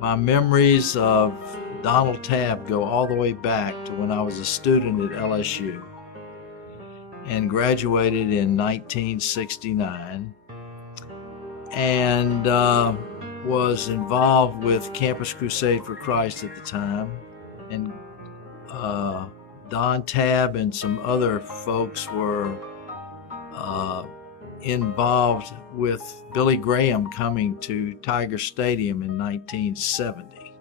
My memories of Donald Tabb go all the way back to when I was a student at LSU and graduated in 1969, and was involved with Campus Crusade for Christ at the time. And Don Tabb and some other folks were involved with Billy Graham coming to Tiger Stadium in 1970.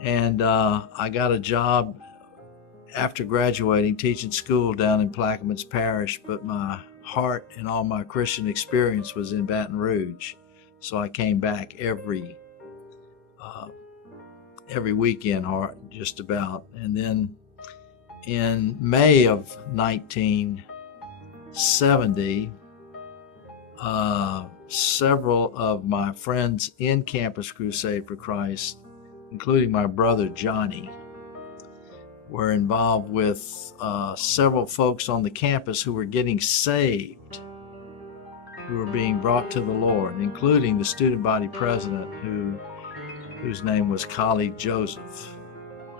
And I got a job after graduating teaching school down in Plaquemines Parish, but my heart and all my Christian experience was in Baton Rouge. So I came back every weekend, just about. And then in May of 1970, several of my friends in Campus Crusade for Christ, including my brother Johnny, were involved with several folks on the campus who were getting saved, who were being brought to the Lord, including the student body president whose name was Colleague Joseph.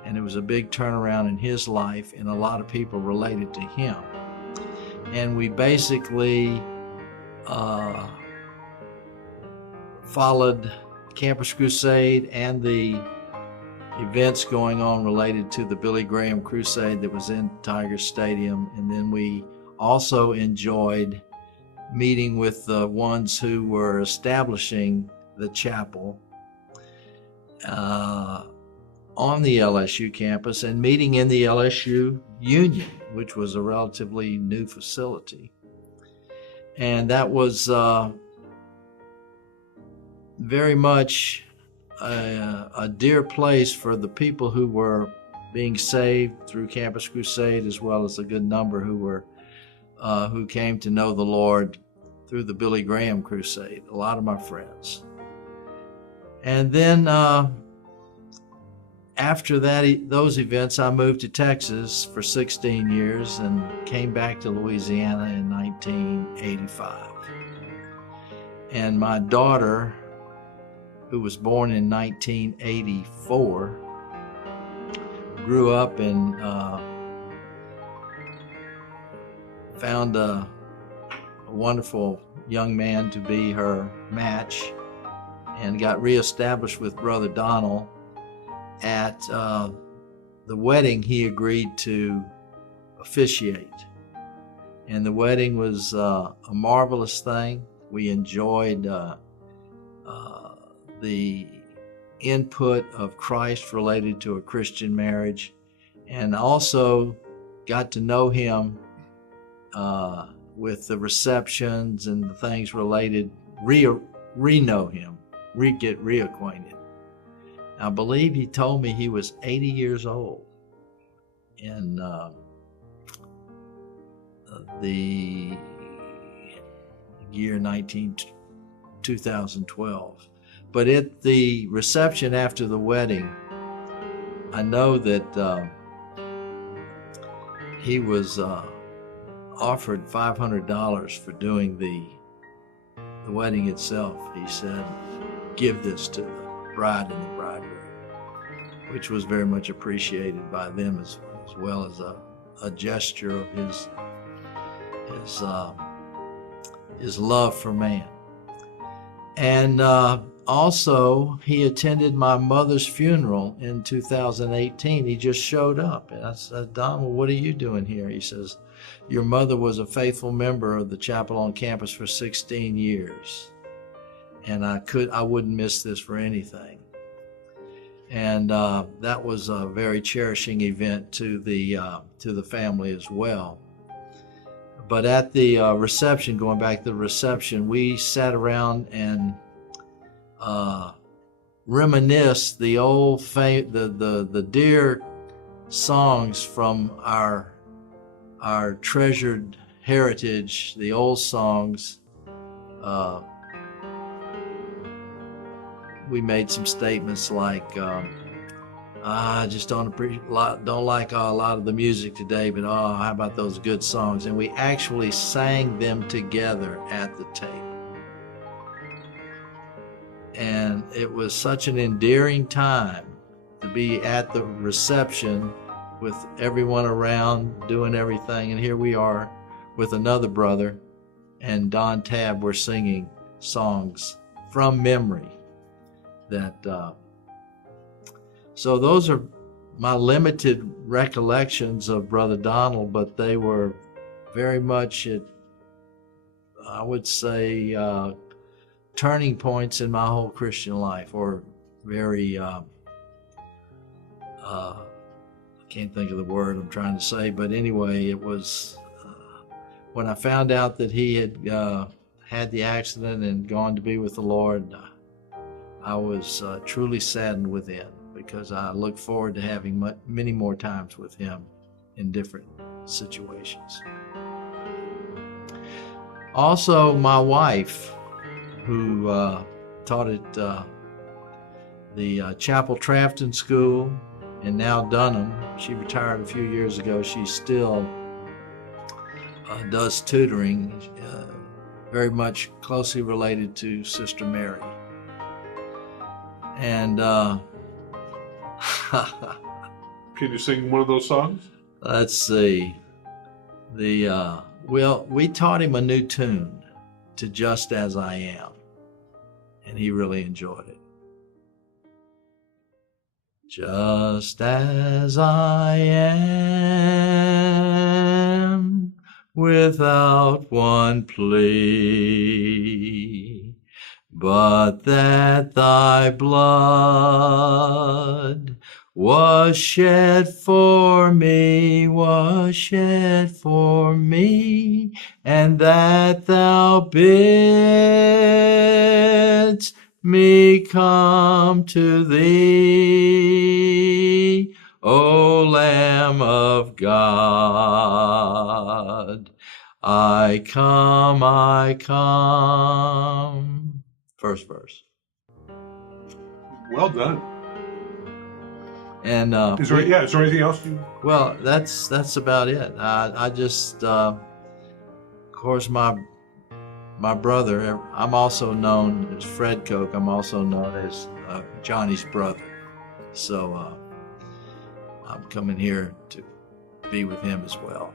And it was a big turnaround in his life, and a lot of people related to him. And we basically followed Campus Crusade and the events going on related to the Billy Graham Crusade that was in Tiger Stadium. And then we also enjoyed meeting with the ones who were establishing the chapel on the LSU campus, and meeting in the LSU Union, which was a relatively new facility. And that was very much a dear place for the people who were being saved through Campus Crusade, as well as a good number who came to know the Lord through the Billy Graham Crusade, a lot of my friends. And then after those events, I moved to Texas for 16 years and came back to Louisiana in 1985. And my daughter, who was born in 1984, grew up and found a wonderful young man to be her match, and got reestablished with Brother Donald at the wedding he agreed to officiate. And the wedding was a marvelous thing. We enjoyed the input of Christ related to a Christian marriage, and also got to know him with the receptions and the things related, re-know him, get reacquainted. I believe he told me he was 80 years old in the year 2012. But at the reception after the wedding, I know that he was offered $500 for doing the wedding itself. He said, "Give this to the bride and the bridegroom," which was very much appreciated by them, as well as a gesture of his love for man. And also, he attended my mother's funeral in 2018. He just showed up, and I said, "Donald, what are you doing here?" He says, "Your mother was a faithful member of the chapel on campus for 16 years, and I wouldn't miss this for anything." And that was a very cherishing event to the family as well. But at the reception, going back to the reception, we sat around and reminisced the old the dear songs from our treasured heritage, the old songs. We made some statements like, "I just don't like a lot of the music today, but how about those good songs?" And we actually sang them together at the table. And it was such an endearing time to be at the reception with everyone around doing everything. And here we are with another brother, and Don Tabb were singing songs from memory. So those are my limited recollections of Brother Donald, but they were very much, I would say, turning points in my whole Christian life, or very, I can't think of the word I'm trying to say, but anyway, it was when I found out that he had had the accident and gone to be with the Lord, I was truly saddened within, because I look forward to having many more times with him in different situations. Also, my wife, who taught at the Chapel Trafton School and now Dunham. She retired a few years ago. She still does tutoring, very much closely related to Sister Mary. And can you sing one of those songs? Let's see. We taught him a new tune, to Just As I Am, and he really enjoyed it. Just as I am, without one plea, but that thy blood was shed for me, and that thou bidst me come to thee, O Lamb of God. I come. First verse. Well done. And is there anything else Well, that's about it. I just, of course, my brother. I'm also known as Fred Koch. I'm also known as Johnny's brother. So I'm coming here to be with him as well.